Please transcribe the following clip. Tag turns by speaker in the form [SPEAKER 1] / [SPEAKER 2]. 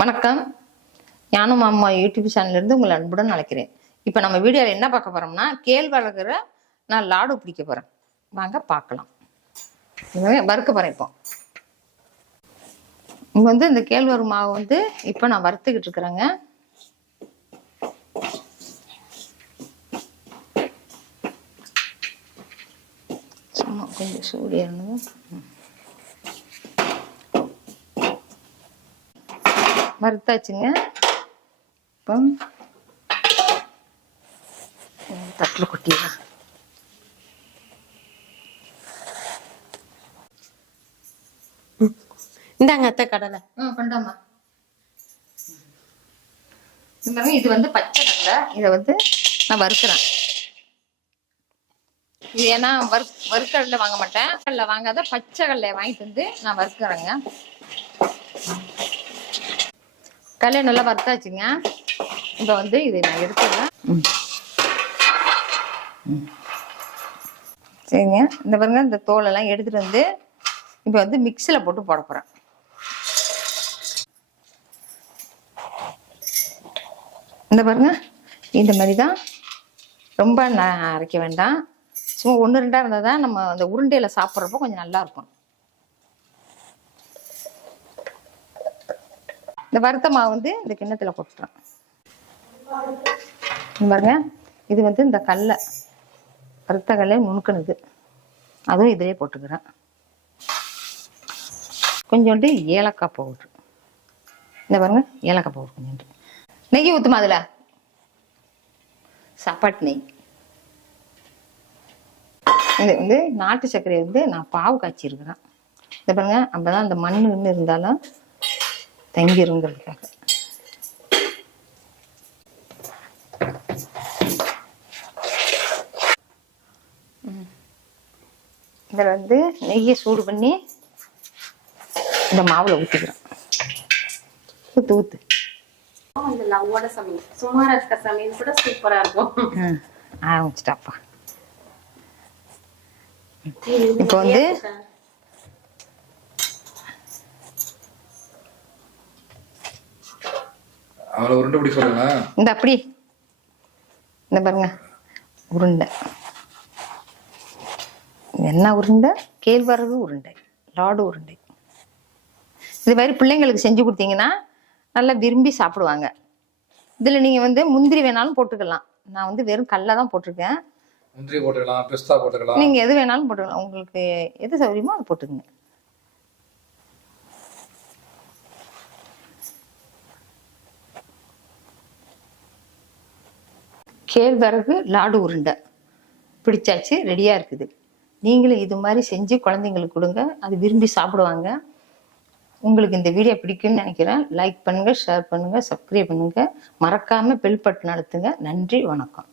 [SPEAKER 1] வணக்கம். ஞானம் அம்மா யூடியூப் சேனல்ல இருந்து உங்களை அன்புடன் அழைக்கிறேன். இப்போ நம்ம வீடியோவில் என்ன பார்க்க போகிறோம்னா கேழ்வழகிற நான் லாடு பிடிக்க போகிறேன் வாங்க பார்க்கலாம். வறுக்க போகிறேன் இப்போ. இங்கே வந்து இந்த கேழ்வரு மாவு வந்து இப்போ நான் வறுத்துக்கிட்டு இருக்கிறேங்க. சும்மா கொஞ்சம் சூடு ஏறணும். வறுத்தாச்சுங்க இப்போ தட்டில் கொட்டிடலாம்.
[SPEAKER 2] இந்தாங்க அத்தை கடலை.
[SPEAKER 1] ஆ கொண்டாமா இது வந்து பச்சை கடலை. இதை வந்து நான் வறுக்கிறேன். இது ஏன்னா வறு வறுக்கடலை வாங்க மாட்டேன். கடலை வாங்காத பச்சை கடலையை வாங்கிட்டு வந்து நான் வறுக்கிறேங்க. கடலையை நல்லா வறுத்தாச்சுங்க. இப்போ வந்து இதை நான் எடுத்துடுறேன். சரிங்க. இந்த பாருங்க இந்த தோலெல்லாம் எடுத்துட்டு வந்து இப்போ வந்து மிக்சியில் போட்டு போட போகிறேன் இந்த பாருங்க இந்த மாதிரி தான் ரொம்ப அரைக்க வேண்டாம். சும்மா ஒன்று ரெண்டாக இருந்தால் தான் நம்ம அந்த உருண்டையில் சாப்பிட்றப்போ கொஞ்சம் நல்லா இந்த வறுத்த மாவு வந்து இந்த கிண்ணத்தில் கொட்டுறேன் பாருங்க. இது வந்து இந்த கல்லை வறுத்த கல்லை நுணுக்கணுது அதுவும் இதிலே போட்டுக்கிறேன். கொஞ்சோண்டு ஏலக்காய் பவுட்ரு. இந்த பாருங்க ஏலக்காய் பவுடர் கொஞ்சோண்டு. நெய் ஊற்றுமா அதில்? சாப்பாட்டு நெய். இது வந்து நாட்டு சர்க்கரை வந்து நான் பாவு காய்ச்சிருக்கிறேன். இந்த பாருங்க அப்பதான் அந்த மண் இருந்தாலும் தங்கிருங்கிறதுக்காக. இதில் வந்து நெய்யை சூடு பண்ணி இந்த மாவுல ஊற்றிக்கிறேன் ஊற்று ஊற்று
[SPEAKER 2] இந்த லவ்வோட சமையல். சுமாரா இருக்க சமையல் கூட சூப்பரா இருக்கும்.
[SPEAKER 1] ஆரம்பிச்சிட்டாப்பா. இப்போ வந்து
[SPEAKER 3] அவளை உருண்டை பிடி சொல்லுங்க
[SPEAKER 1] இந்த அப்படி. இந்த பாருங்க. உருண்டை. என்ன உருண்டை? கேழ்வரகு உருண்டை. லாடு உருண்டை. இது மாதிரி பிள்ளைங்களுக்கு செஞ்சு கொடுத்தீங்கன்னா நல்லா விரும்பி சாப்பிடுவாங்க. இதில் நீங்கள் வந்து முந்திரி வேணாலும் போட்டுக்கலாம். நான் வந்து வெறும் கடல தான் போட்டிருக்கேன்.
[SPEAKER 3] முந்திரி போட்டுக்கலாம் பிஸ்தா போட்டுக்கலாம்.
[SPEAKER 1] நீங்கள் எது வேணாலும் போட்டுக்கலாம். உங்களுக்கு எது சௌகரியமோ அதை போட்டுக்கங்க. கேழ்வரகு லாடு உருண்டை. பிடிச்சாச்சு ரெடியாக இருக்குது. நீங்களும் இது மாதிரி செஞ்சு குழந்தைங்களுக்கு கொடுங்க. அது விரும்பி சாப்பிடுவாங்க. உங்களுக்கு இந்த வீடியோ பிடிக்கும்னு நினைக்கிறேன். லைக் பண்ணுங்கள் ஷேர் பண்ணுங்கள் சப்ஸ்கிரைப் பண்ணுங்கள் மறக்காமல் பெல் பட்டன் அழுத்துங்க. நன்றி வணக்கம்.